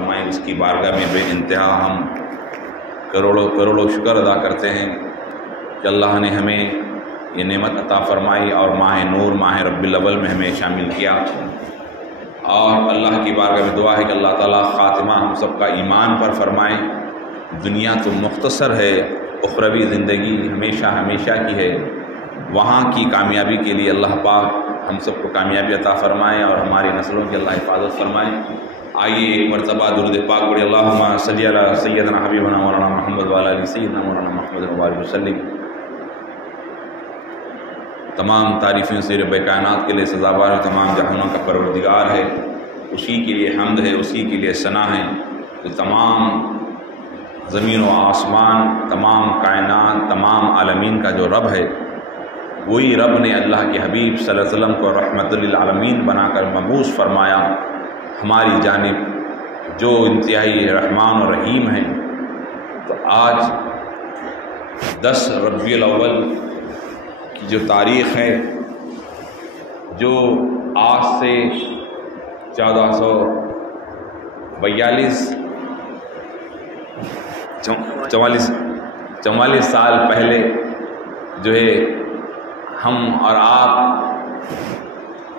فرمائیں۔ اس کی بارگاہ میں بے انتہا ہم کروڑوں کروڑوں شکر ادا کرتے ہیں کہ اللہ نے ہمیں یہ نعمت عطا فرمائی اور ماہ نور ماہ ربیع الاول میں ہمیں شامل کیا، اور اللہ کی بارگاہ میں دعا ہے کہ اللہ تعالیٰ خاتمہ ہم سب کا ایمان پر فرمائے۔ دنیا تو مختصر ہے، اخروی زندگی ہمیشہ ہمیشہ کی ہے، وہاں کی کامیابی کے لیے اللہ پاک ہم سب کو کامیابی عطا فرمائے اور ہماری نسلوں کی اللہ حفاظت فرمائے۔ آئیے ایک مرتبہ درود پاک پڑھیں، اللہم صلی علی سیدنا حبیبنا مولانا محمد وعلی آل سیدنا مولانا محمد وبارک وسلم۔ تمام تعریفیں سے رب کائنات کے لیے سزاوار ہے، تمام جہانوں کا پروردگار ہے، اسی کے لیے حمد ہے، اسی کے لیے ثنا ہے کہ تمام زمین و آسمان، تمام کائنات، تمام عالمین کا جو رب ہے، وہی رب نے اللہ کے حبیب صلی اللہ علیہ وسلم کو رحمت للعالمین بنا کر مبعوث فرمایا ہماری جانب، جو انتہائی رحمان و رحیم ہیں۔ تو آج 10 ربیع الاول کی جو تاریخ ہے، جو آج سے 44 سال پہلے جو ہے ہم اور آپ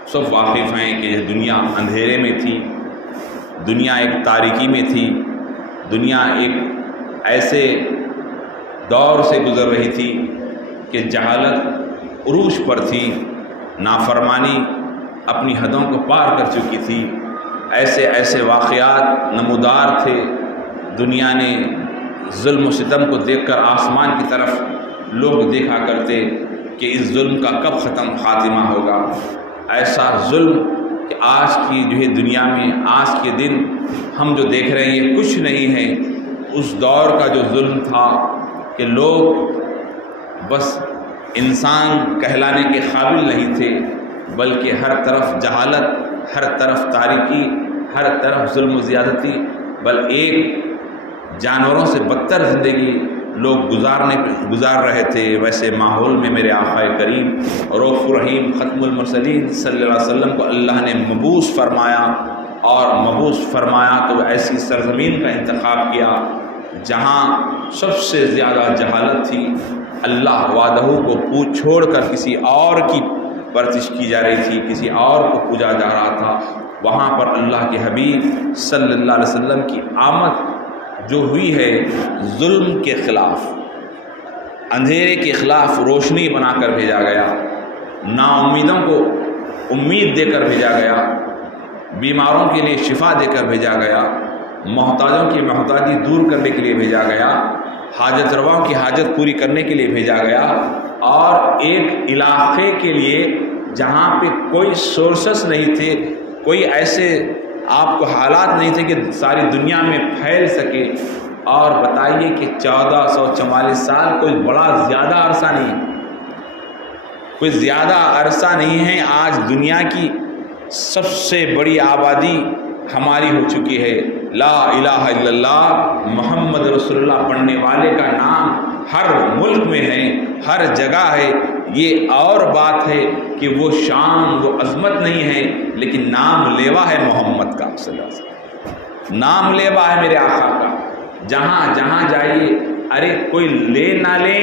سب واقف ہیں کہ یہ دنیا اندھیرے میں تھی، دنیا ایک تاریکی میں تھی، دنیا ایک ایسے دور سے گزر رہی تھی کہ جہالت عروج پر تھی، نافرمانی اپنی حدوں کو پار کر چکی تھی، ایسے ایسے واقعات نمودار تھے۔ دنیا نے ظلم و ستم کو دیکھ کر آسمان کی طرف لوگ دیکھا کرتے کہ اس ظلم کا کب ختم خاتمہ ہوگا۔ ایسا ظلم کہ آج کی جو ہے دنیا میں آج کے دن ہم جو دیکھ رہے ہیں یہ کچھ نہیں ہے، اس دور کا جو ظلم تھا کہ لوگ بس انسان کہلانے کے قابل نہیں تھے، بلکہ ہر طرف جہالت، ہر طرف تاریکی، ہر طرف ظلم و زیادتی، بل ایک جانوروں سے بدتر زندگی لوگ گزار رہے تھے۔ ویسے ماحول میں میرے آقا کریم رؤوف الرحیم ختم المرسلین صلی اللہ علیہ وسلم کو اللہ نے مبعوث فرمایا، اور مبعوث فرمایا تو ایسی سرزمین کا انتخاب کیا جہاں سب سے زیادہ جہالت تھی، اللہ وحدہ کو چھوڑ کر کسی اور کی پرستش کی جا رہی تھی، کسی اور کو پوجا جا رہا تھا۔ وہاں پر اللہ کے حبیب صلی اللہ علیہ وسلم کی آمد جو ہوئی ہے، ظلم کے خلاف، اندھیرے کے خلاف روشنی بنا کر بھیجا گیا، نا امیدوں کو امید دے کر بھیجا گیا، بیماروں کے لیے شفا دے کر بھیجا گیا، محتاجوں کی محتاجی دور کرنے کے لیے بھیجا گیا، حاجت رواؤں کی حاجت پوری کرنے کے لیے بھیجا گیا، اور ایک علاقے کے لیے جہاں پہ کوئی سورسز نہیں تھے، کوئی ایسے آپ کو حالات نہیں تھے کہ ساری دنیا میں پھیل سکے۔ اور بتائیے کہ 1444 سال کوئی بڑا زیادہ عرصہ نہیں، کوئی زیادہ عرصہ نہیں ہے۔ آج دنیا کی سب سے بڑی آبادی ہماری ہو چکی ہے۔ لا الہ الا اللہ محمد رسول اللہ پڑھنے والے کا نام ہر ملک میں ہے، ہر جگہ ہے۔ یہ اور بات ہے کہ وہ شان، وہ عظمت نہیں ہے، لیکن نام لیوا ہے محمد کا صلی اللہ علیہ وسلم، نام لیوا ہے میرے آقا کا۔ جہاں جہاں جائیے، ارے کوئی لے نہ لے،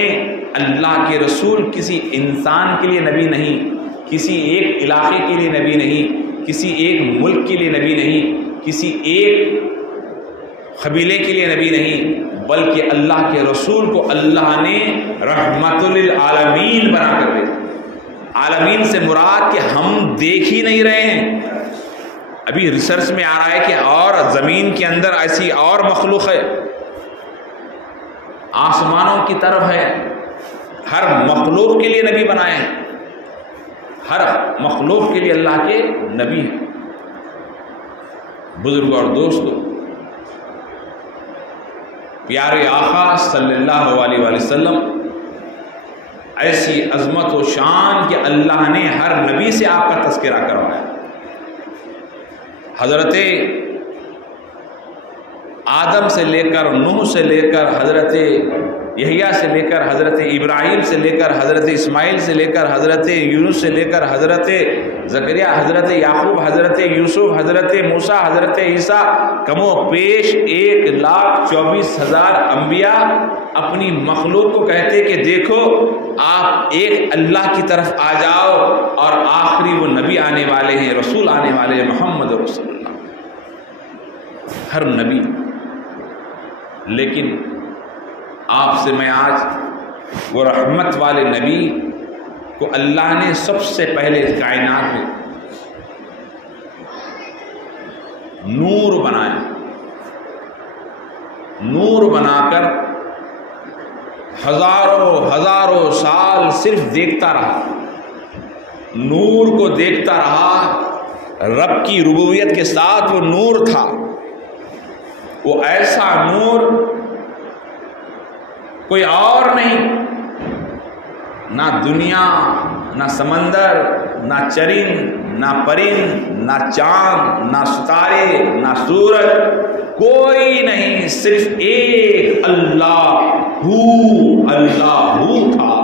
اللہ کے رسول کسی انسان کے لیے نبی نہیں، کسی ایک علاقے کے لیے نبی نہیں، کسی ایک ملک کے لیے نبی نہیں، کسی ایک قبیلے کے لیے نبی نہیں، بلکہ اللہ کے رسول کو اللہ نے رحمت للعالمین بنا کر دے۔ عالمین سے مراد کہ ہم دیکھ ہی نہیں رہے ہیں، ابھی ریسرچ میں آ رہا ہے کہ اور زمین کے اندر ایسی اور مخلوق ہے، آسمانوں کی طرف ہے، ہر مخلوق کے لیے نبی بنائے ہیں، ہر مخلوق کے لیے اللہ کے نبی ہیں۔ بزرگ اور دوستو، پیارے آقا صلی اللہ علیہ وآلہ وسلم ایسی عظمت و شان کہ اللہ نے ہر نبی سے آپ کا تذکرہ کروایا۔ حضرت آدم سے لے کر نوح سے لے کر حضرت یحییٰ سے لے کر حضرت ابراہیم سے لے کر حضرت اسماعیل سے لے کر حضرت یونس سے لے کر حضرت زکریا، حضرت یعقوب، حضرت یوسف، حضرت موسیٰ، حضرت عیسیٰ، کم و بیش 1,24,000 انبیاء اپنی مخلوق کو کہتے کہ دیکھو آپ ایک اللہ کی طرف آ جاؤ، اور آخری وہ نبی آنے والے ہیں، رسول آنے والے ہیں، محمد رسول اللہ، ہر نبی۔ لیکن آپ سے میں آج وہ رحمت والے نبی کو اللہ نے سب سے پہلے کائنات میں نور بنایا، نور بنا کر ہزاروں سال صرف دیکھتا رہا، نور کو دیکھتا رہا۔ رب کی ربوبیت کے ساتھ وہ نور تھا، وہ ایسا نور کوئی اور نہیں، نہ دنیا، نہ سمندر، نہ چرند، نہ پرند، نہ چاند، نہ ستارے، نہ سورج، کوئی نہیں، صرف ایک اللہ ہو تھا۔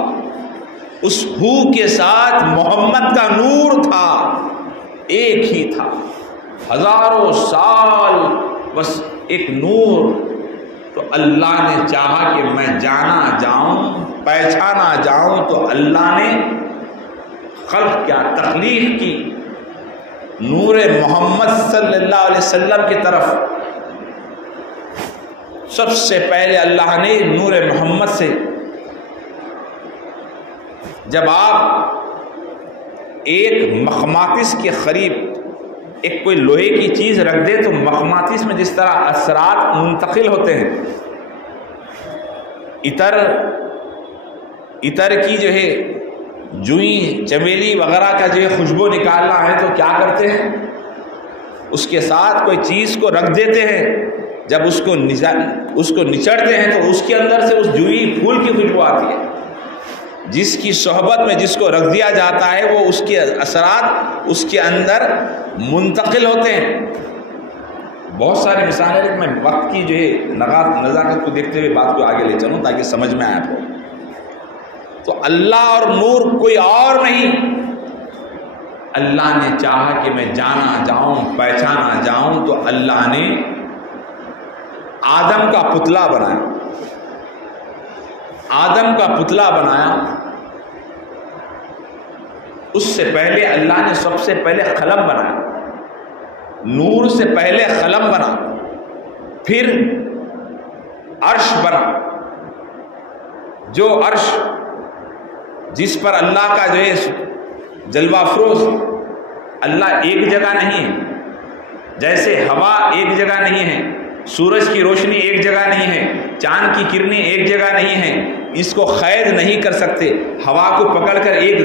اس ہو کے ساتھ محمد کا نور تھا، ایک ہی تھا، ہزاروں سال بس ایک نور۔ تو اللہ نے چاہا کہ میں جانا جاؤں، پہچانا جاؤں، تو اللہ نے خلق کیا، تخلیق کی، نور محمد صلی اللہ علیہ وسلم کی طرف۔ سب سے پہلے اللہ نے نور محمد سے، جب آپ ایک مغناطیس کے قریب ایک کوئی لوہے کی چیز رکھ دے تو مغناطیس میں جس طرح اثرات منتقل ہوتے ہیں، عطر کی جو ہے جوئی، چمیلی وغیرہ کا جو ہے خوشبو نکالنا ہے تو کیا کرتے ہیں، اس کے ساتھ کوئی چیز کو رکھ دیتے ہیں، جب اس کو نچڑتے ہیں تو اس کے اندر سے اس جوئی پھول کی خوشبو آتی ہے۔ جس کی صحبت میں جس کو رکھ دیا جاتا ہے وہ اس کے اثرات اس کے اندر منتقل ہوتے ہیں۔ بہت سارے مثالیں، لیکن میں وقت کی جو ہے نزاکت کو دیکھتے ہوئے بات کو آگے لے چلوں تاکہ سمجھ میں آئے آپ کو۔ تو اللہ اور نور کوئی اور نہیں، اللہ نے چاہا کہ میں جانا جاؤں، پہچانا جاؤں، تو اللہ نے آدم کا پتلا بنایا، آدم کا پتلا بنایا۔ اس سے پہلے اللہ نے سب سے پہلے قلم بنایا، نور سے پہلے قلم بنا، پھر عرش بنا، جو عرش جس پر اللہ کا جو ہے جلوہ افروز، اللہ ایک جگہ نہیں ہے، جیسے ہوا ایک جگہ نہیں ہے، سورج کی روشنی ایک جگہ نہیں ہے، چاند کی کرنیں ایک جگہ نہیں ہیں، اس کو قید نہیں کر سکتے، ہوا کو پکڑ کر ایک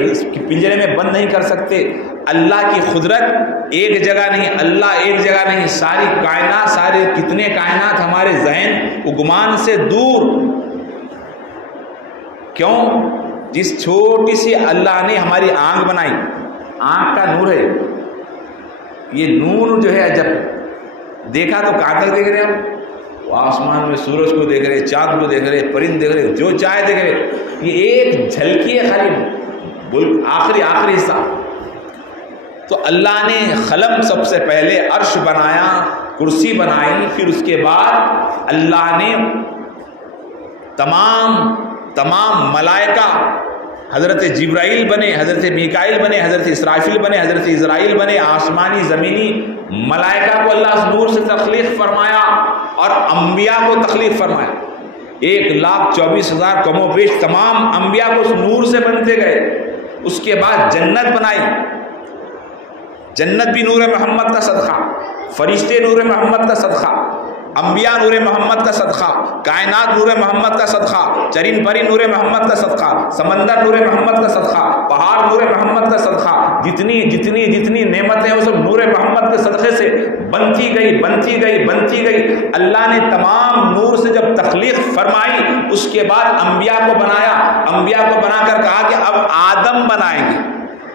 پنجرے میں بند نہیں کر سکتے۔ اللہ کی قدرت ایک جگہ نہیں، اللہ ایک جگہ نہیں، ساری کائنات، سارے کتنے کائنات ہمارے ذہن و گمان سے دور۔ کیوں؟ جس چھوٹی سی اللہ نے ہماری آنکھ بنائی، آنکھ کا نور ہے، یہ نور جو ہے جب دیکھا تو کہاں تک دیکھ رہے ہیں ہم؟ آسمان میں سورج کو دیکھ رہے، چاند کو دیکھ رہے، پرند دیکھ رہے، جو چاہے دیکھ رہے، یہ ایک جھلکی ہے خالی، آخری حصہ۔ تو اللہ نے قلم سب سے پہلے، عرش بنایا، کرسی بنائی، پھر اس کے بعد اللہ نے تمام ملائکہ، حضرت جبرائیل بنے، حضرت میکائیل بنے، حضرت اسرافیل بنے، حضرت اسرائیل بنے، آسمانی زمینی ملائکہ کو اللہ نور سے تخلیق فرمایا، اور انبیاء کو تخلیق فرمایا۔ 1,24,000 کم و بیش تمام انبیاء کو اس نور سے بنتے گئے۔ اس کے بعد جنت بنائی، جنت بھی نور محمد کا صدقہ، فرشتے نور محمد کا صدقہ، انبیاء نور محمد کا صدقہ، کائنات نور محمد کا صدقہ، چرند پری نور محمد کا صدقہ، سمندر نور محمد کا صدقہ، پہاڑ نور محمد کا صدقہ، جتنی نعمتیں وہ سب نور محمد کے صدقے سے بنتی گئی۔ اللہ نے تمام نور سے جب تخلیق فرمائی، اس کے بعد انبیاء کو بنایا، انبیاء کو بنا کر کہا کہ اب آدم بنائیں گے،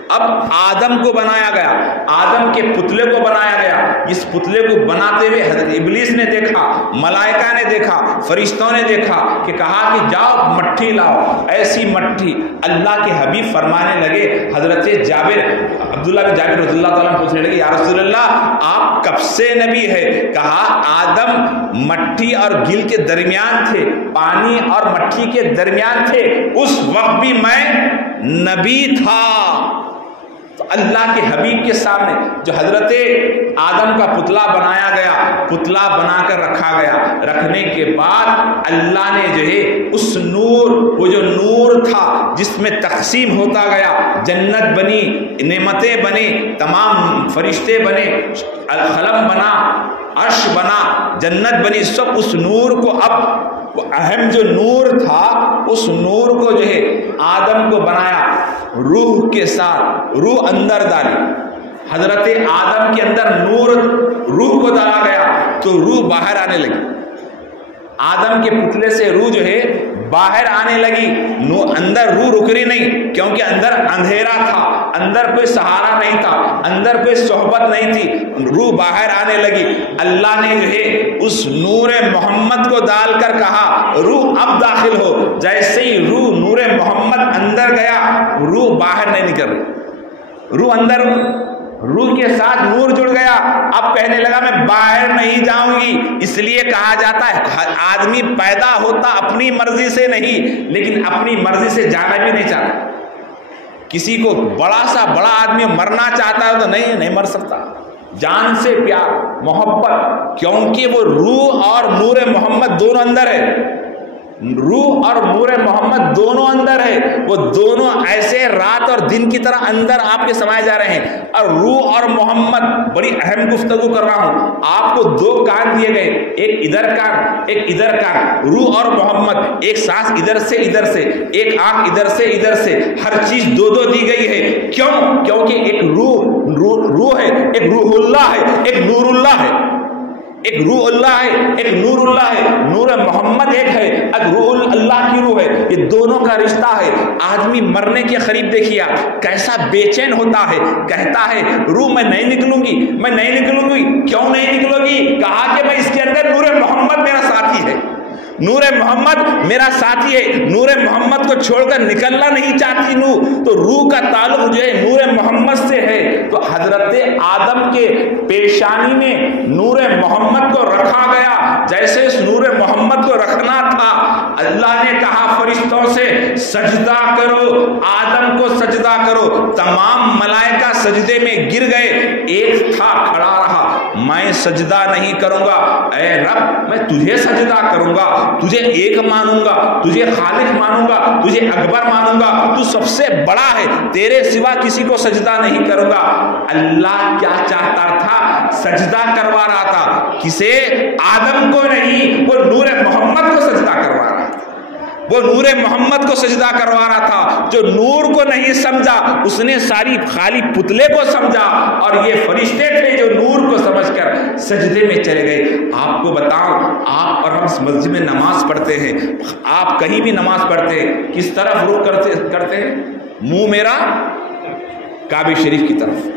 اب آدم کو بنایا گیا، آدم کے پتلے کو بنایا گیا. اس پتلے کو بناتے ہوئے حضرت ابلیس نے دیکھا، ملائکہ نے دیکھا، فرشتوں نے دیکھا کہ کہا کہ جاؤ مٹی لاؤ. ایسی مٹی اللہ کے حبیب فرمانے لگے، حضرت جابر عبداللہ بن جابر رضی اللہ تعالیٰ پوچھنے لگے یا رسول اللہ آپ کب سے نبی ہے؟ کہا آدم مٹی اور گل کے درمیان تھے، پانی اور مٹی کے درمیان تھے، اس وقت بھی میں نبی تھا. تو اللہ کے حبیب کے سامنے جو حضرت آدم کا پتلا بنایا گیا، پتلا بنا کر رکھا گیا، رکھنے کے بعد اللہ نے جو ہے اس نور، وہ جو نور تھا جس میں تقسیم ہوتا گیا، جنت بنی، نعمتیں بنی، تمام فرشتے بنے، قلم بنا، عرش بنا، جنت بنی، سب اس نور کو، اب وہ اہم جو نور تھا اس نور کو جو ہے آدم کو بنایا، روح کے ساتھ روح اندر ڈالی. حضرت آدم کے اندر نور، روح کو ڈالا گیا تو روح باہر آنے لگی. آدم کے پتلے سے روح جو ہے باہر آنے لگی. اندر روح رکری نہیں، کیونکہ اندر اندھیرا تھا، اندر کوئی سہارا نہیں تھا، اندر کوئی صحبت نہیں تھی، روح باہر آنے لگی. اللہ نے جو ہے اس نور محمد کو ڈال کر کہا روح اب داخل ہو. جیسے ہی روح نور محمد اندر گیا، روح باہر نہیں نکل رہی، روح اندر، روح کے ساتھ نور جڑ گیا. اب کہنے لگا میں باہر نہیں جاؤں گی. اس لیے کہا جاتا ہے آدمی پیدا ہوتا اپنی مرضی سے نہیں، لیکن اپنی مرضی سے جانا بھی نہیں چاہتا. کسی کو بڑا سا بڑا آدمی مرنا چاہتا ہے تو نہیں مر سکتا. جان سے پیار، محبت، کیونکہ وہ روح اور نور محمد دونوں اندر ہے. روح اور نور محمد دونوں اندر ہے. وہ دونوں ایسے رات اور دن کی طرح اندر آپ کے سمائے جا رہے ہیں. اور روح اور محمد، بڑی اہم گفتگو کر رہا ہوں. آپ کو دو کان دیے گئے، ایک ادھر کان، ایک ادھر کان. روح اور محمد، ایک سانس ادھر سے ادھر سے، ایک آنکھ ادھر سے ادھر سے، ہر چیز دو دو دی گئی ہے. کیوں؟ کیونکہ ایک روح ہے، ایک روح اللہ ہے، ایک نور اللہ ہے. ایک روح اللہ ہے، ایک نور اللہ ہے. نور محمد ایک ہے، ایک روح اللہ کی روح ہے. یہ دونوں کا رشتہ ہے. آدمی مرنے کے قریب دیکھیے کیسا بے چین ہوتا ہے. کہتا ہے روح میں نہیں نکلوں گی، میں نہیں نکلوں گی. کیوں نہیں نکلو گی؟ کہا کہ میں اس کے اندر نور محمد میرا ساتھی ہے، نور محمد میرا ساتھی ہے. نور محمد کو چھوڑ کر نکلنا نہیں چاہتی تو روح کا تعلق جو ہے نور محمد سے ہے. تو حضرت آدم کے پیشانی میں نور محمد کو رکھا گیا. جیسے اس نور محمد کو رکھنا تھا، اللہ نے کہا فرشتوں سے سجدہ کرو، آدم کو سجدہ کرو. تمام ملائکہ سجدے میں گر گئے. ایک تھا کھڑا رہا، میں سجدہ نہیں کروں گا. اے رب میں تجھے سجدہ کروں گا، تجھے ایک مانوں گا، تجھے خالق مانوں گا، تجھے اکبر مانوں گا، تو سب سے بڑا ہے، تیرے سوا کسی کو سجدہ نہیں کروں گا. اللہ کیا چاہتا تھا؟ سجدہ کروا رہا تھا. کسے؟ آدم کو نہیں، وہ نور محمد کو سجدہ کروا رہا تھا. وہ نور محمد کو سجدہ کروا رہا تھا. جو نور کو نہیں سمجھا اس نے ساری خالی پتلے کو سمجھا. اور یہ فرشتے تھے جو نور کو سمجھ کر سجدے میں چلے گئے. آپ کو بتاؤں، آپ اور ہم مسجد میں نماز پڑھتے ہیں، آپ کہیں بھی نماز پڑھتے ہیں کس طرف رخ کرتے ہیں؟ منہ میرا کعبہ شریف کی طرف،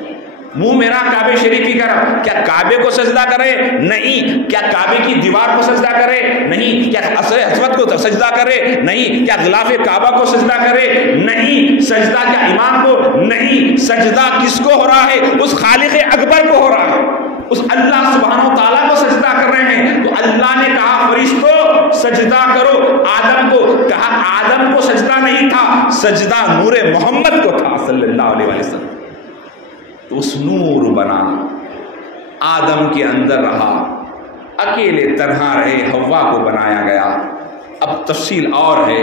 منہ میرا کعبہ شریف کی طرف. کیا کعبے کو سجدہ کرے؟ نہیں. کیا کعبے کی دیوار کو سجدہ کرے؟ نہیں. کیا اثر حسمت کو سجدہ کرے؟ نہیں. کیا غلاف کعبہ کو سجدہ کرے؟ نہیں. سجدہ کیا امام کو؟ نہیں. سجدہ کس کو ہو رہا ہے؟ اس خالق اکبر کو ہو رہا ہے، اس اللہ سبحانہ و تعالیٰ کو سجدہ کر رہے ہیں. تو اللہ نے کہا فرشتوں سجدہ کرو. آدم کو کہا، آدم کو سجدہ نہیں تھا، سجدہ نور محمد کو تھا صلی اللہ علیہ وسلم. تو اس نور بنا، آدم کے اندر رہا، اکیلے تنہا رہے، حوا کو بنایا گیا. اب تفصیل اور ہے.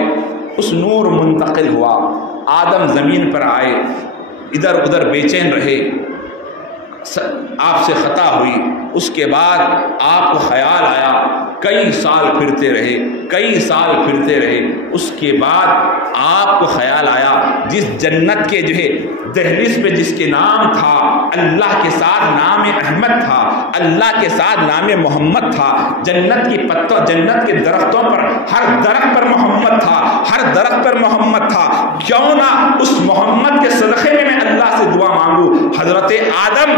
اس نور منتقل ہوا، آدم زمین پر آئے، ادھر ادھر بے چین رہے، آپ سے خطا ہوئی. اس کے بعد آپ کو خیال آیا، کئی سال پھرتے رہے، کئی سال پھرتے رہے. اس کے بعد آپ کو خیال آیا جس جنت کے جو ہے دہلیز پہ جس کے نام تھا، اللہ کے ساتھ نام احمد تھا، اللہ کے ساتھ نام محمد تھا، جنت کی پتوں، جنت کے درختوں پر ہر درخت پر محمد تھا، ہر درخت پر محمد تھا، کیوں نہ اس محمد کے صدقے میں اللہ سے دعا مانگوں۔ حضرت آدم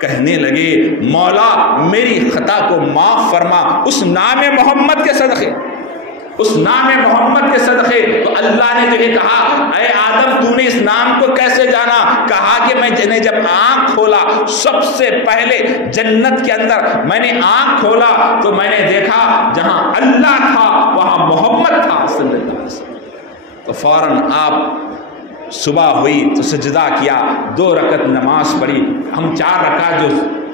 کہنے لگے مولا میری خطا کو معاف فرما اس نام محمد کے صدقے، اس نام محمد کے صدقے۔ تو اللہ نے جو کہا اے آدم تو نے اس نام کو کیسے جانا؟ کہا کہ میں نے جب آنکھ کھولا سب سے پہلے جنت کے اندر میں نے آنکھ کھولا تو میں نے دیکھا جہاں اللہ تھا وہاں محمد تھا صلی اللہ علیہ وسلم۔ تو فوراً آپ صبح ہوئی تو سجدہ کیا، 2 رکعت نماز پڑھی۔ ہم 4 رکعت جو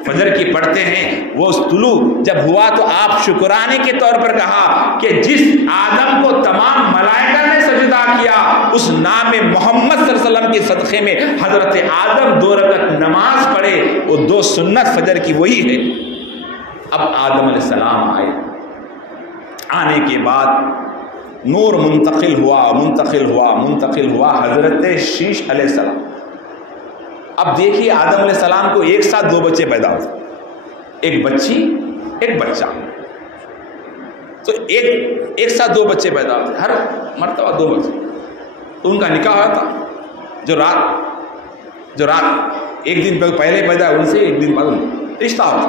فجر کی پڑھتے ہیں وہ طلوع جب ہوا تو آپ شکرانے کے طور پر کہا کہ جس آدم کو تمام ملائکہ نے سجدہ کیا اس نام محمد صلی اللہ علیہ وسلم کے صدقے میں حضرت آدم 2 رکعت نماز پڑھے، وہ 2 سنت فجر کی وہی ہے۔ اب آدم علیہ السلام آئے، آنے کے بعد نور منتقل ہوا حضرت شیش علیہ السلام۔ اب دیکھیے آدم علیہ السلام کو ایک ساتھ 2 بچے پیدا ہوتے، ایک بچی ایک بچہ، تو ایک ساتھ 2 بچے پیدا ہوتے، ہر مرتبہ 2 بچے۔ تو ان کا نکاح ہوا تھا، جو رات ایک دن پہلے پیدا ان سے ایک دن بعد رشتہ ہوتا۔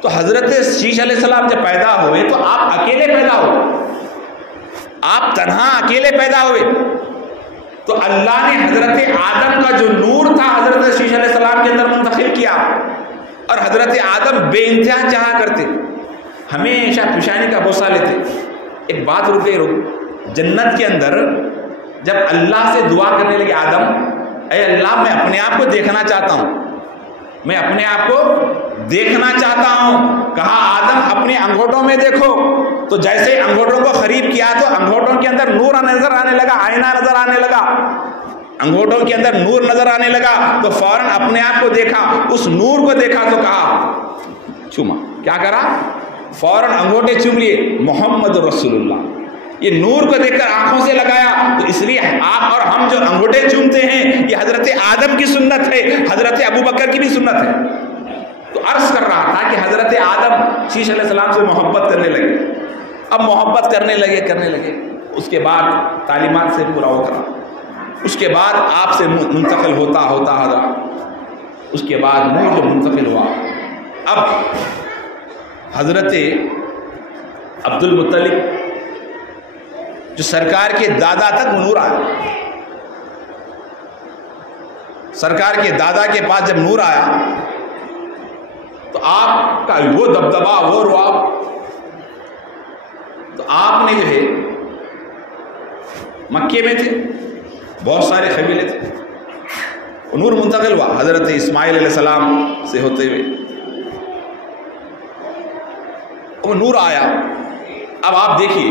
تو حضرت شیش علیہ السلام جب پیدا ہوئے تو آپ اکیلے پیدا ہوئے، آپ تنہا اکیلے پیدا ہوئے۔ تو اللہ نے حضرت آدم کا جو نور تھا حضرت شیش علیہ السلام کے اندر منتقل کیا، اور حضرت آدم بے انتہا چاہا کرتے، ہمیشہ پیشانی کا بوسہ لیتے۔ ایک بات رک جنت کے اندر جب اللہ سے دعا کرنے لگے آدم اے اللہ میں اپنے آپ کو دیکھنا چاہتا ہوں، میں اپنے آپ کو دیکھنا چاہتا ہوں، کہا آدم اپنے انگوٹھوں میں دیکھو۔ تو جیسے انگوٹھوں کو قریب کیا تو انگوٹھوں کے اندر نور نظر آنے لگا، آئینہ نظر آنے لگا، انگوٹھوں کے اندر نور نظر آنے لگا۔ تو فوراً اپنے آپ کو دیکھا، اس نور کو دیکھا تو کہا چوما، کیا کرا؟ فوراً انگوٹھے چوم لیے، محمد رسول اللہ۔ یہ نور کو دیکھ کر آنکھوں سے لگایا۔ تو اس لیے آپ اور ہم جو انگوٹھے چومتے ہیں یہ حضرت آدم کی سنت ہے، حضرت ابو بکر کی بھی سنت ہے۔ تو عرض کر رہا تھا کہ حضرت آدم شیش علیہ السلام سے محبت کرنے لگے، اب محبت کرنے لگے، اس کے بعد تعلیمات سے پورا ہوتا، اس کے بعد آپ سے منتقل ہوتا حضرت، اس کے بعد نور جو منتقل ہوا، اب حضرت عبد المطلب جو سرکار کے دادا تک نور آیا، سرکار کے دادا کے پاس جب نور آیا تو آپ کا وہ دبدبا، وہ رعب، تو آپ نے جو ہے مکے میں تھے، بہت سارے قبیلے تھے، نور منتقل ہوا حضرت اسماعیل علیہ السلام سے ہوتے ہوئے، وہ نور آیا۔ اب آپ دیکھیے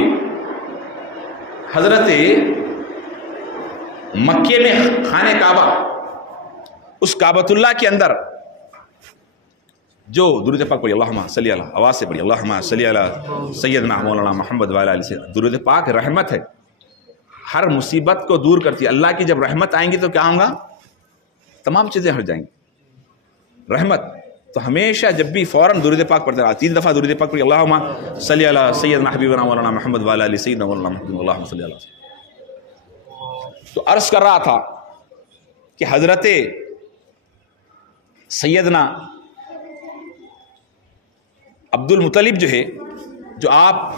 حضرت مکے میں خانہ کعبہ، اس کعبۃ اللہ کے اندر جو درود پاک پڑھی، اللہم صلی علی، آواز سے پڑھی، اللہم صلی علی سیدنا مولانا محمد وعلی آلہ سیدنا۔ درود پاک رحمت ہے، ہر مصیبت کو دور کرتی ہے۔ اللہ کی جب رحمت آئیں گی تو کیا ہوگا؟ تمام چیزیں ہٹ جائیں گی، رحمت۔ تو ہمیشہ جب بھی فوراً درود پاک پڑھتے رہا، 3 دفعہ درود پاک پڑھی، اللہم صلی علی سیدنا حبیبنا مولانا محمد وعلی آلہ سیدنا مولانا محمد، اللہم صلی علی۔ تو عرض کر رہا تھا کہ حضرت سیدنا عبد المطلب جو ہے، جو آپ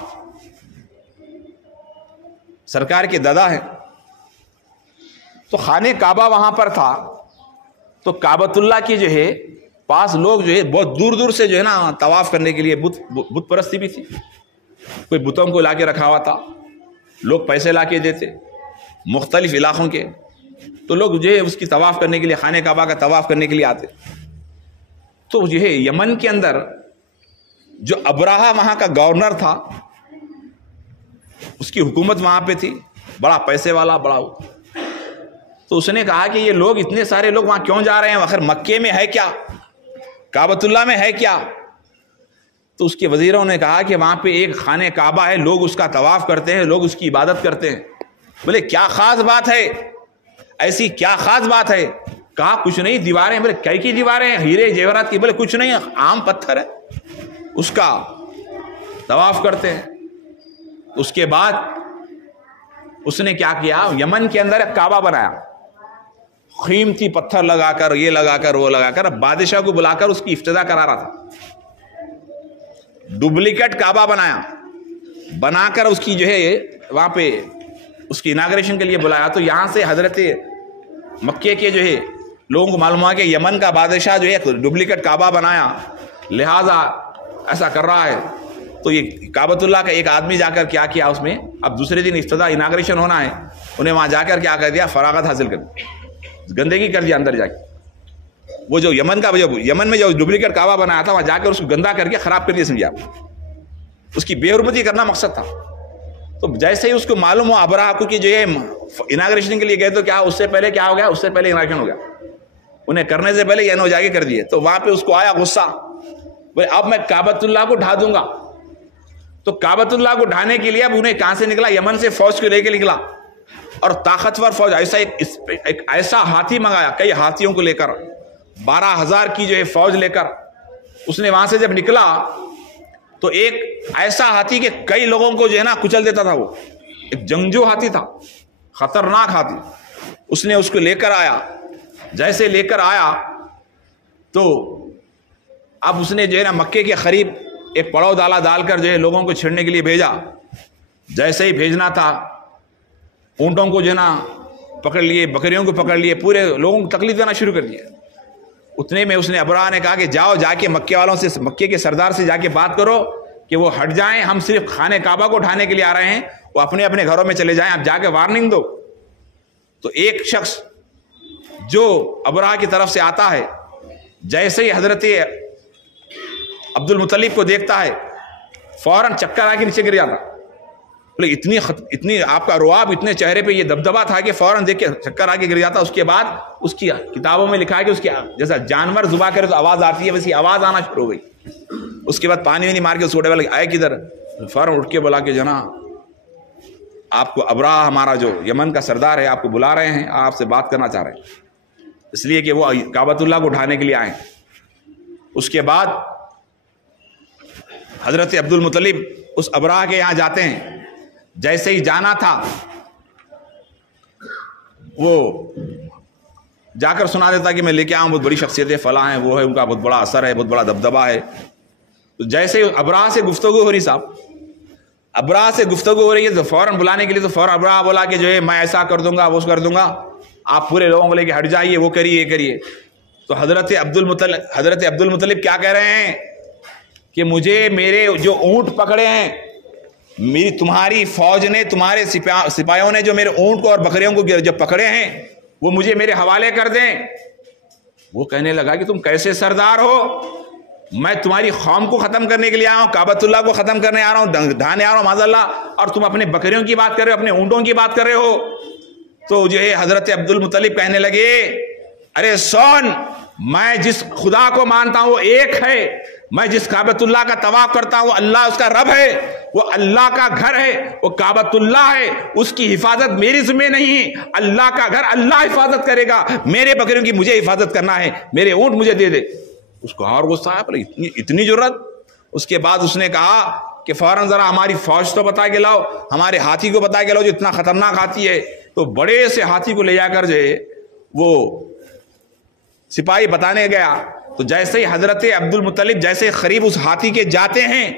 سرکار کے دادا ہیں، تو خانہ کعبہ وہاں پر تھا، تو کعبۃ اللہ کی جو ہے پاس لوگ جو ہے بہت دور دور سے جو ہے نا طواف کرنے کے لیے، بت پرستی بھی تھی، کوئی بتوں کو لا کے رکھا ہوا تھا، لوگ پیسے لا کے دیتے مختلف علاقوں کے، تو لوگ جو ہے اس کی طواف کرنے کے لیے، خانہ کعبہ کا طواف کرنے کے لیے آتے۔ تو جو ہے یمن کے اندر جو ابراہا وہاں کا گورنر تھا، اس کی حکومت وہاں پہ تھی، بڑا پیسے والا، بڑا، تو اس نے کہا کہ یہ لوگ اتنے سارے لوگ وہاں کیوں جا رہے ہیں، آخر مکے میں ہے کیا، کعبۃ اللہ میں ہے کیا؟ تو اس کے وزیروں نے کہا کہ وہاں پہ ایک خانہ کعبہ ہے، لوگ اس کا طواف کرتے ہیں، لوگ اس کی عبادت کرتے ہیں۔ بولے کیا خاص بات ہے، ایسی کیا خاص بات ہے؟ کہا کچھ نہیں، دیواریں، بولے کئی کی دیواریں ہیں؟ ہیرے جیورات کی، بولے کچھ نہیں، عام پتھر ہے، اس کا طواف کرتے ہیں۔ اس کے بعد اس نے کیا کیا، یمن کے اندر ایک کعبہ بنایا، قیمتی پتھر لگا کر، یہ لگا کر وہ لگا کر، بادشاہ کو بلا کر اس کی افتتاح کرا رہا تھا۔ ڈپلیکیٹ کعبہ بنا کر اس کی جو ہے وہاں پہ اس کی اناگریشن کے لیے بلایا۔ تو یہاں سے حضرت مکے کے جو ہے لوگوں کو معلوم ہوا کہ یمن کا بادشاہ جو ہے ڈپلیکیٹ کعبہ بنایا، لہٰذا ایسا کر رہا ہے۔ تو یہ کعبۃ اللہ کا ایک آدمی جا کر کیا کیا، اس میں اب دوسرے دن افتتاح اناگریشن ہونا ہے، انہیں وہاں جا کر کیا کر دیا، فراغت حاصل کر دی، گندگی کر دیا اندر جا کے۔ وہ جو یمن میں جو ڈپلیکیٹ کعبہ بنایا تھا، وہاں جا کر اس کو گندا کر کے خراب کر دیا، سمجھا، اس کی بے حرمتی کرنا مقصد تھا۔ تو جیسے ہی اس کو معلوم ہوا ابرہہ کو کہ جو یہ اناگریشن کے لیے گئے، تو کیا اس سے پہلے کیا ہو گیا، اس سے پہلے اناگریشن ہو گیا، انہیں کرنے سے پہلے یہ جا کے کر دیے۔ تو وہاں پہ اس کو آیا غصہ، بھائی اب میں کعبۃ اللہ کو ڈھا دوں گا۔ تو کعبۃ اللہ کو ڈھانے کے لیے اب انہیں کہاں سے نکلا، یمن سے فوج کو لے کے نکلا، اور طاقتور فوج، ایک ایسا ہاتھی منگایا، کئی ہاتھیوں کو لے کر 12,000 کی جو ہے فوج لے کر اس نے وہاں سے جب نکلا، تو ایک ایسا ہاتھی کہ کئی لوگوں کو جو ہے نا کچل دیتا تھا، وہ ایک جنگجو ہاتھی تھا، خطرناک ہاتھی۔ اس نے اس کو لے کر آیا، جیسے لے کر آیا تو اب اس نے جو ہے نا مکے کے قریب ایک پڑاؤ ڈال کر جو ہے لوگوں کو چھڑنے کے لیے بھیجا۔ جیسے ہی بھیجنا تھا، اونٹوں کو جو ہے نا پکڑ لیے، بکریوں کو پکڑ لیے، پورے لوگوں کو تکلیف دینا شروع کر دیا۔ اتنے میں اس نے ابرہہ نے کہا کہ جاؤ، جا کے مکے والوں سے، مکے کے سردار سے جا کے بات کرو کہ وہ ہٹ جائیں، ہم صرف خانہ کعبہ کو اٹھانے کے لیے آ رہے ہیں، وہ اپنے اپنے گھروں میں چلے جائیں، آپ جا کے وارننگ دو۔ تو ایک شخص جو ابرہہ کی طرف سے آتا ہے، جیسے ہی حضرت عبد المطلب کو دیکھتا ہے، فوراً چکر آ کے نیچے گر جاتا۔ اتنی آپ کا رواب، اتنے چہرے پہ یہ دبدبا تھا کہ فوراً دیکھ کے چکر آ کے گر جاتا۔ اس کے بعد اس کی کتابوں میں لکھا ہے کہ اس کی جیسا جانور ذبح کرے تو آواز آتی ہے، ویسی آواز آنا شروع ہو گئی۔ اس کے بعد پانی مار کے چھوٹے والے آئے کدھر، فوراً اٹھ کے بولا کہ جناب آپ کو ابرہہ ہمارا جو یمن کا سردار ہے آپ کو بلا رہے ہیں، آپ سے بات کرنا چاہ رہے ہیں، اس لیے کہ وہ کعبۃ اللہ کو اٹھانے کے لیے آئے۔ اس کے بعد حضرت عبد المطلب اس ابرہہ کے یہاں جاتے ہیں۔ جیسے ہی جانا تھا، وہ جا کر سنا دیتا کہ میں لے کے آؤں، بہت بڑی شخصیت ہے، فلاں ہے، وہ ہے، ان کا بہت بڑا اثر ہے، بہت بڑا دبدبا ہے۔ تو جیسے ہی ابرہہ سے گفتگو ہو رہی، صاحب ابرہہ سے گفتگو ہو رہی ہے، تو فوراً بلانے کے لیے، تو فوراً ابرہہ بولا کہ جو ہے میں ایسا کر دوں گا، وہ کر دوں گا، آپ پورے لوگوں کو لے کے ہٹ جائیے، وہ کریے، یہ کریے۔ تو حضرت عبد المطلب کیا کہہ رہے ہیں کہ مجھے میرے جو اونٹ پکڑے ہیں، تمہاری فوج نے، تمہارے سپاہیوں نے جو میرے اونٹ کو اور بکریوں کو جو پکڑے ہیں، وہ مجھے میرے حوالے کر دیں۔ وہ کہنے لگا کہ تم کیسے سردار ہو، میں تمہاری قوم کو ختم کرنے کے لیے آیا ہوں، کعبۃ اللہ کو ختم کرنے آ رہا ہوں، ڈھانے آ رہا ہوں معاذ اللہ، اور تم اپنے بکریوں کی بات کر رہے ہو، اپنے اونٹوں کی بات کر رہے ہو۔ تو جو ہے حضرت عبد المطلب کہنے لگے، ارے سن، میں جس خدا کو مانتا ہوں وہ ایک ہے، میں جس کعبۃ اللہ کا طواف کرتا ہوں اللہ اس کا رب ہے، وہ اللہ کا گھر ہے، وہ کعبۃ اللہ ہے، اس کی حفاظت میری ذمہ نہیں ہے، اللہ کا گھر اللہ حفاظت کرے گا، میرے بکریوں کی مجھے حفاظت کرنا ہے، میرے اونٹ مجھے دے دے۔ اس کو اور غصہ ہے، پر اتنی جرت۔ اس کے بعد اس نے کہا کہ فوراً ذرا ہماری فوج تو بتا کے لاؤ، ہمارے ہاتھی کو بتا کے لاؤ جو اتنا خطرناک ہاتھی ہے۔ تو بڑے سے ہاتھی کو لے جا کر جو ہے وہ سپاہی بتانے گیا۔ تو جیسے ہی حضرت عبد المطلب جیسے قریب اس ہاتھی کے جاتے ہیں،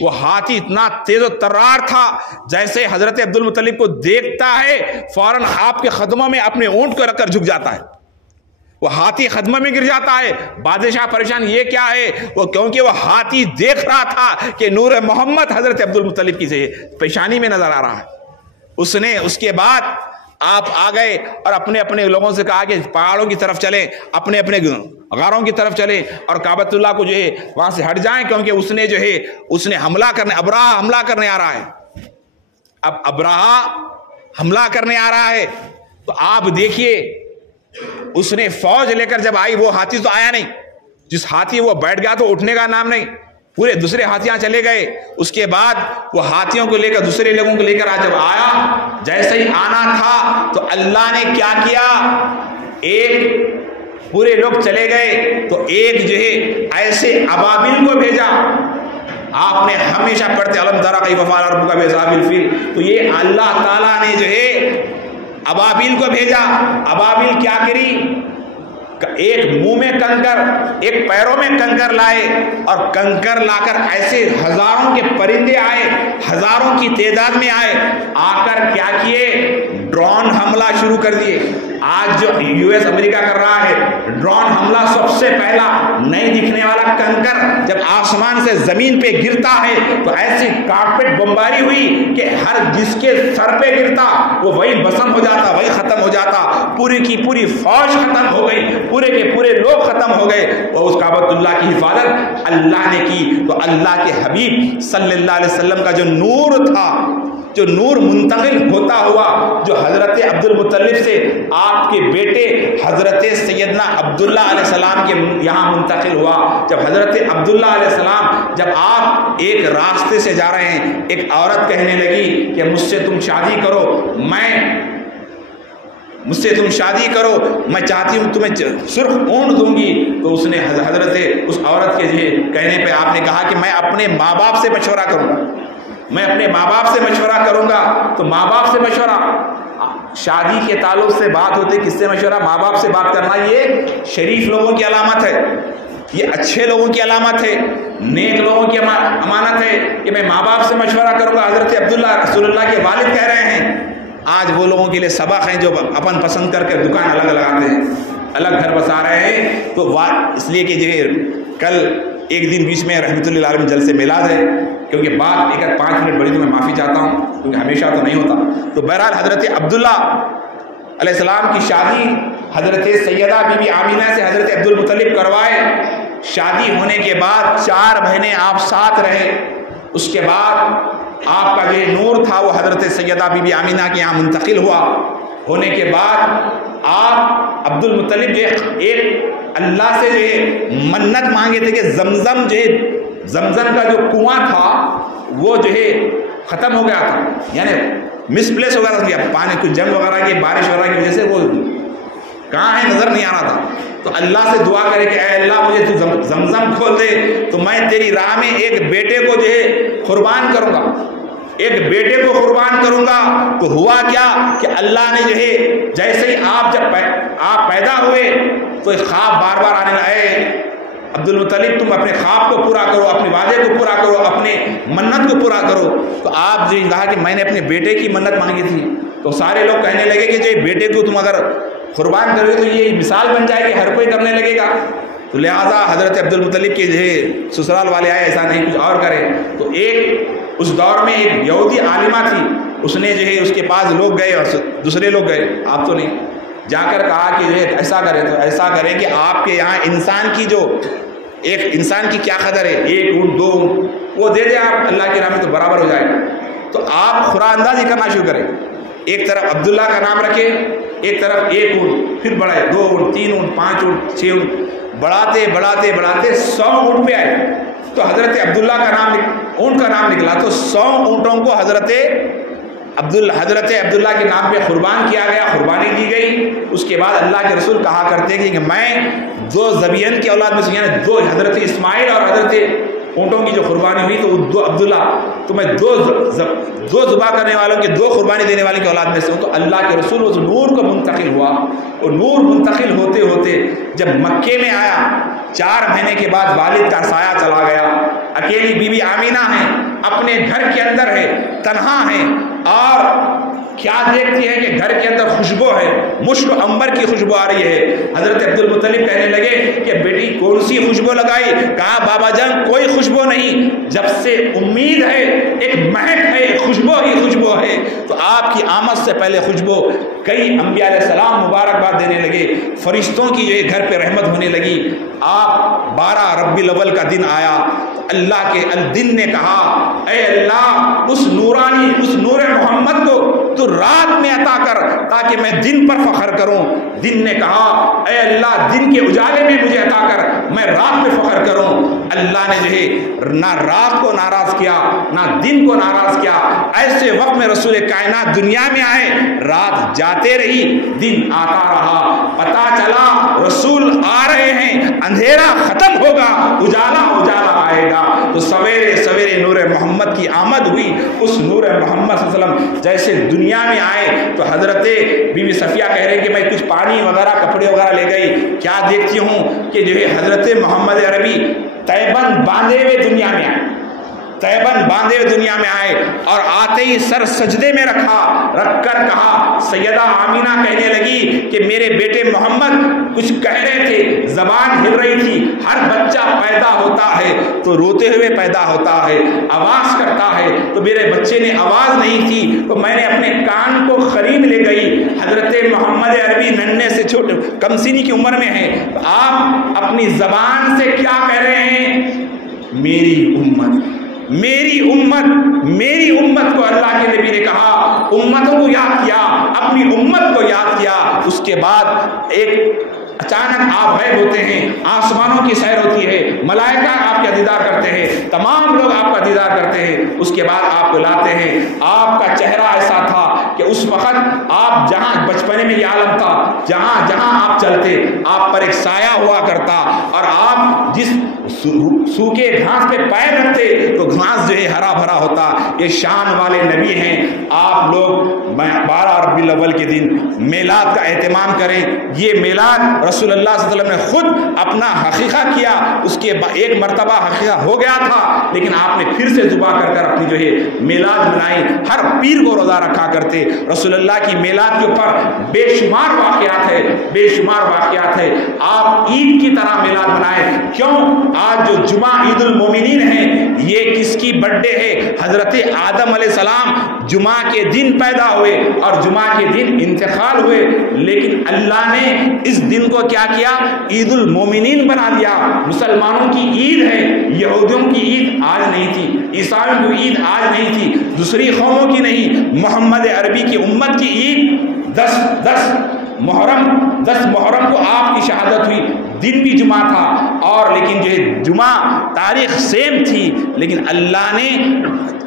وہ ہاتھی اتنا تیز و ترار تھا، جیسے حضرت عبد المطلب کو دیکھتا ہے فوراً آپ کے قدموں میں اپنے اونٹ کو رکھ کر جھک جاتا ہے، وہ ہاتھی قدموں میں گر جاتا ہے۔ بادشاہ پریشان، یہ کیا ہے؟ وہ کیونکہ وہ ہاتھی دیکھ رہا تھا کہ نور محمد حضرت عبد المطلب کی پیشانی میں نظر آ رہا ہے۔ اس نے اس کے بعد آپ آ گئے اور اپنے اپنے لوگوں سے کہا کہ پہاڑوں کی طرف چلیں، اپنے اپنے غاروں کی طرف چلیں، اور کعبۃ اللہ کو جو ہے وہاں سے ہٹ جائیں، کیونکہ اس نے جو ہے اس نے ابرہہ حملہ کرنے آ رہا ہے۔ اب ابرہہ حملہ کرنے آ رہا ہے تو آپ دیکھیے، اس نے فوج لے کر جب آئی، وہ ہاتھی تو آیا نہیں، جس ہاتھی وہ بیٹھ گیا تو اٹھنے کا نام نہیں، پورے دوسرے ہاتھیاں چلے گئے۔ اس کے بعد وہ ہاتھیوں کو لے کر دوسرے لوگوں کو لے کر جب آیا، جیسے ہی آنا تھا تو اللہ نے کیا کیا، ایک پورے لوگ چلے گئے تو ایک جو ہے ایسے ابابیل کو بھیجا. آپ نے ہمیشہ پڑھتے الم تر کیف فعل ربک باصحاب الفیل. تو یہ اللہ تعالیٰ نے جو ہے ابابیل کو بھیجا. ابابیل کیا کری؟ ایک منہ میں کنکر ایک پیروں میں کنکر لائے اور کنکر لا کر ایسے ہزاروں کے پرندے آئے, ہزاروں کی تعداد میں آئے, آ کر کیا کیے؟ ڈرون حملہ شروع کر دیے. آج جو یو ایس امریکہ کر رہا ہے ڈرون حملہ, سب سے پہلا نہیں دکھنے والا کنکر جب آسمان سے زمین پہ گرتا ہے تو ایسی کارپیٹ بمباری ہوئی کہ ہر جس کے سر پہ گرتا وہ وہی بسم ہو جاتا, وہی ختم ہو جاتا. پوری کی پوری فوج ختم ہو گئی, پورے کے پورے لوگ ختم ہو گئے. اور اس کعبۃ اللہ کی حفاظت اللہ نے کی. تو اللہ کے حبیب صلی اللہ علیہ وسلم کا جو نور تھا, جو نور منتقل ہوتا ہوا, جو حضرت عبد المطلب سے آپ کے بیٹے حضرت سیدنا عبداللہ علیہ السلام کے یہاں منتقل ہوا. جب حضرت عبداللہ علیہ السلام, جب آپ ایک راستے سے جا رہے ہیں, ایک عورت کہنے لگی کہ مجھ سے تم شادی کرو, مجھ سے تم شادی کرو, میں چاہتی ہوں تمہیں سرخ اونٹ دوں گی. تو اس نے حضرت اس عورت کے کہنے پہ آپ نے کہا کہ میں اپنے ماں باپ سے مشورہ کروں گا, میں اپنے ماں باپ سے مشورہ کروں گا. تو ماں باپ سے مشورہ, شادی کے تعلق سے بات ہوتی, کس سے مشورہ؟ ماں باپ سے بات کرنا یہ شریف لوگوں کی علامت ہے, یہ اچھے لوگوں کی علامت ہے, نیک لوگوں کی امانت ہے کہ میں ماں باپ سے مشورہ کروں گا. حضرت عبداللہ رسول اللہ کے والد کہہ رہے ہیں. آج وہ لوگوں کے لیے سبق ہیں جو اپن پسند کر کے دکان الگ لگاتے ہیں, الگ گھر بسا رہے ہیں. تو اس لیے کہ جو کل ایک دن بیچ میں رحمۃ اللہ علیہ جلسے میلاد ہے, کیونکہ بات ایک 5 منٹ بڑی تو میں معافی چاہتا ہوں کیونکہ ہمیشہ تو نہیں ہوتا. تو بہرحال حضرت عبداللہ علیہ السلام کی شادی حضرت سیدہ بی بی آمینہ سے حضرت عبد المطلب کروائے. شادی ہونے کے بعد 4 مہینے آپ ساتھ رہے. اس کے بعد آپ کا جو نور تھا وہ حضرت سیدہ بی بی آمینہ کے یہاں منتقل ہوا. ہونے کے بعد آپ عبد المطلب ایک اللہ سے جو ہے منت مانگے تھے کہ زمزم جو ہے, زمزم کا جو کنواں تھا وہ جو ہے ختم ہو گیا تھا, یعنی مس پلیس ہو گیا تھا, پانی کچھ جنگ وغیرہ کی, بارش وغیرہ کی وجہ سے وہ کہاں ہے نظر نہیں آ رہا تھا. تو اللہ سے دعا کرے کہ اے اللہ مجھے تو زمزم کھول دے تو میں تیری راہ میں ایک بیٹے کو جو ہے قربان کروں گا, ایک بیٹے کو قربان کروں گا. تو ہوا کیا کہ اللہ نے جو ہے جیسے ہی آپ پیدا ہوئے تو ایک خواب بار بار آنے لگے, عبد المطلب تم اپنے خواب کو پورا کرو, اپنے وعدے کو پورا کرو, اپنے منت کو پورا کرو. تو آپ جو کہا کہ میں نے اپنے بیٹے کی منت مانگی تھی. تو سارے لوگ کہنے لگے کہ جو بیٹے کو تم اگر قربان کرو تو یہ مثال بن جائے کہ ہر کوئی کرنے لگے گا. تو لہٰذا حضرت عبد المطلب کے جو ہے سسرال والے آئے ایسا نہیں کچھ اور کرے. تو ایک اس دور میں ایک یہودی عالمہ تھی, اس نے جو ہے اس کے پاس لوگ گئے اور دوسرے لوگ گئے, آپ تو نہیں, جا کر کہا کہ جو ہے ایسا کرے, تو ایسا کریں کہ آپ کے یہاں انسان کی جو ایک انسان کی کیا قدر ہے, 1 اونٹ 2 اونٹ وہ دے دیں آپ, اللہ کی راہ میں تو برابر ہو جائے گا. تو آپ خورا اندازی کرنا شروع کریں, ایک طرف عبداللہ کا نام رکھے, ایک طرف 1 اونٹ, پھر بڑھائے 2 اونٹ 3 اونٹ 5 اونٹ 6 اونٹ, بڑھاتے بڑھاتے بڑھاتے 100 اونٹ پہ آئے. تو حضرت عبداللہ کا نام اونٹ کا نام نکلا. تو 100 اونٹوں کو حضرت عبداللہ کے نام پہ قربان کیا گیا, قربانی دی گئی. اس کے بعد اللہ کے رسول کہا کرتے ہیں کہ میں 2 ذبیحین کی اولاد میں سے, یعنی 2 حضرت اسماعیل اور حضرت اونٹوں کی جو قربانی ہوئی تو 2 عبداللہ, تو میں 2 ذبح کرنے والوں کے 2 قربانی دینے والے کی اولاد میں سے ہوں. تو اللہ کے رسول اس نور کو منتقل ہوا. اور نور منتقل ہوتے ہوتے جب مکے میں آیا 4 مہینے کے بعد والد کا سایہ چلا گیا. اکیلی بی بی آمینہ ہیں, اپنے گھر کے اندر ہے, تنہا ہیں, اور کیا دیکھتی ہے کہ گھر کے اندر خوشبو ہے, مشک و عنبر کی خوشبو آ رہی ہے. حضرت عبد المطلب کہنے لگے کہ بیٹی کون سی خوشبو لگائی؟ کہا بابا جان کوئی خوشبو نہیں, جب سے امید ہے, ایک مہک ہے, ایک خوشبو ہی خوشبو ہے. تو آپ کی آمد سے پہلے خوشبو, کئی انبیاء علیہ السلام مبارکباد دینے لگے, فرشتوں کی جو ہے گھر پہ رحمت ہونے لگی. آپ 12 ربیع الاول کا دن آیا, اللہ کے الدن نے کہا اے اللہ اس نورانی, اس نور محمد کو تو رات میں عطا کر, تاکہ میں دن پر فخر کروں۔ دن نے کہا اے اللہ دن کے اجالے میں مجھے عطا کر، میں رات پہ فخر کروں۔ اللہ نے جو ہے نہ رات کو ناراض کیا نہ دن کو ناراض کیا۔ ایسے وقت میں رسول کائنات دنیا میں آئے، رات جاتے رہی، دن آتا رہا۔ پتا چلا رسول آ رہے ہیں، اندھیرا ختم ہوگا، اجالا اجالا آئے گا۔ تو سویرے سویرے نور محمد کی آمد ہوئی۔ اس نور محمد صلی اللہ علیہ وسلم جیسے دنیا میں آئے تو حضرت بی بی صفیہ کہہ رہے کہ میں کچھ پانی وغیرہ کپڑے وغیرہ لے گئی، کیا دیکھتی ہوں کہ جو ہے حضرت محمد عربی تیبند باندھے ہوئے دنیا میں آئے، تیبند باندھے ہوئے دنیا میں آئے، اور آتے ہی سر سجدے میں رکھ کر کہا، سیدہ آمینہ کہنے لگی کہ میرے بیٹے محمد کچھ کہہ رہے تھے، زبان ہل رہی تھی۔ ہر بچہ پیدا ہوتا ہے تو روتے ہوئے پیدا ہوتا ہے، آواز کرتا ہے، تو میرے بچے نے آواز نہیں تھی تو میں نے اپنے کان کو خرید لے گئی۔ حضرت محمد عربی ننھے سے چھوٹے کم سنی کی عمر میں ہے، تو آپ اپنی زبان سے کیا کہہ رہے ہیں؟ میری امت، میری امت، میری امت کو اللہ کے نبی نے کہا، امتوں کو یاد کیا، اپنی امت کو یاد کیا۔ اس کے بعد ایک اچانک آپ غائب ہوتے ہیں، آسمانوں کی سیر ہوتی ہے، ملائکہ آپ کا دیدار کرتے ہیں، تمام لوگ آپ کا دیدار کرتے ہیں۔ اس کے بعد آپ کو لاتے ہیں۔ آپ کا چہرہ ایسا تھا کہ اس وقت آپ جہاں بچپنے میں یہ عالم تھا، جہاں جہاں آپ چلتے آپ پر ایک سایہ ہوا کرتا، اور آپ جس سوکھے گھاس پہ پیر رکھتے تو گھاس جو ہے ہرا بھرا ہوتا۔ یہ شان والے نبی ہیں۔ آپ لوگ 12 ربیع الاول کے دن میلاد کا اہتمام کریں۔ یہ میلاد رسول اللہ صلی اللہ علیہ وسلم نے خود اپنا حقیقہ کیا، اس کے ایک مرتبہ حقیقہ ہو گیا تھا، لیکن آپ نے پھر سے ذبح کر اپنی جو ہے میلاد منائی۔ ہر پیر کو روزہ رکھا کرتے۔ رسول اللہ کی میلاد کے اوپر بے شمار واقعات ہے، بے شمار واقعات ہے۔ آپ عید کی طرح میلاد منائیں۔ کیوں؟ آج جو جمعہ عید المومنین ہے، یہ کس کی برتھ ڈے ہے؟ حضرت آدم علیہ السلام جمعہ کے دن پیدا ہوئے اور جمعہ کے دن انتقال ہوئے، لیکن اللہ نے اس دن کو کیا کیا؟ عید المومنین بنا دیا۔ مسلمانوں کی عید ہے، یہودیوں کی عید آج نہیں تھی، عیسائیوں کی عید آج نہیں تھی، دوسری قوموں کی نہیں، محمد عربی کی امت کی عید 10 محرم کو آپ کی شہادت ہوئی، دن بھی جمعہ تھا، اور لیکن جو ہے جمعہ تاریخ سیم تھی، لیکن اللہ نے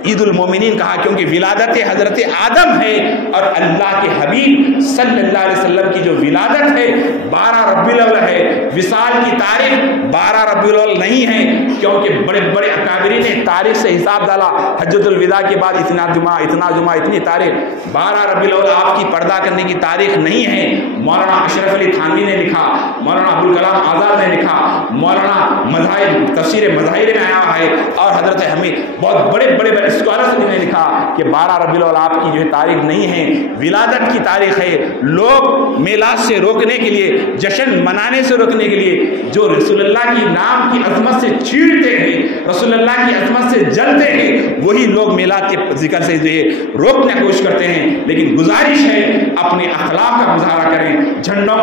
عید المومنین کہا کیونکہ ولادت حضرت آدم ہے، اور اللہ کے حبیب صلی اللہ علیہ وسلم کی جو ولادت ہے 12 ربیع الاول ہے۔ وصال کی تاریخ 12 ربیع الاول نہیں ہے، کیونکہ بڑے بڑے اکابرین نے تاریخ سے حساب ڈالا، حجۃ الوداع کے بعد اتنا جمعہ اتنی تاریخ، 12 ربیع الاول آپ کی پردہ کرنے کی تاریخ نہیں ہے۔ مولانا اشرف علی تھانوی نے لکھا، مولانا ابوالکلام آزاد نے لکھا، مولانا مذاہب تفسیر مظاہر میں آیا ہے، اور حضرت حمید بہت بڑے بڑے اسکالرز نے لکھا کہ 12 ربیع الاول آپ کی جو تاریخ نہیں ہے، ولادت کی تاریخ ہے۔ لوگ میلاد سے روکنے کے لیے، جشن منانے سے روکنے کے لیے، جو رسول اللہ کی نام کی عظمت سے چیڑتے ہیں، رسول اللہ کی عظمت سے جلتے ہیں، وہی لوگ میلاد کے ذکر سے جو ہے روکنے کی کوشش کرتے ہیں۔ لیکن گزارش ہے اپنے اخلاق کا مظاہرہ کریں، جھنڈوں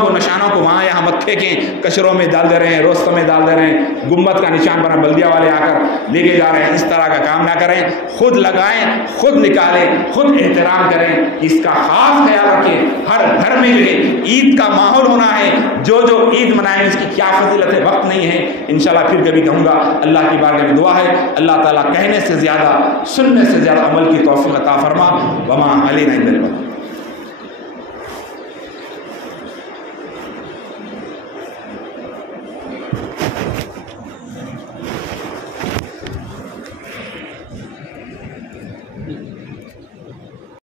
کو نشانوں کو وہاں یہاں مت پھینکیں، کچروں میں ڈال دے رہے ہیں، روستوں میں ڈال دے رہے ہیں، گنبد کا نشان بنا بلدیہ والے آ کر لے کے جا رہے ہیں، اس طرح کا کام نہ کریں، خود لگائیں، خود نکالیں، خود احترام کریں، اس کا خاص خیال رکھیں۔ ہر گھر میں جو ہے عید کا ماحول ہونا ہے، جو عید منائیں اس کی کیا فضیلت ہے، وقت نہیں ہے، انشاءاللہ پھر کبھی کہوں گا۔ اللہ کی بارگاہ میں دعا ہے اللہ تعالیٰ کہنے سے زیادہ سننے سے زیادہ عمل کی توفیق عطا فرما۔ وما علینا الا البلاغ۔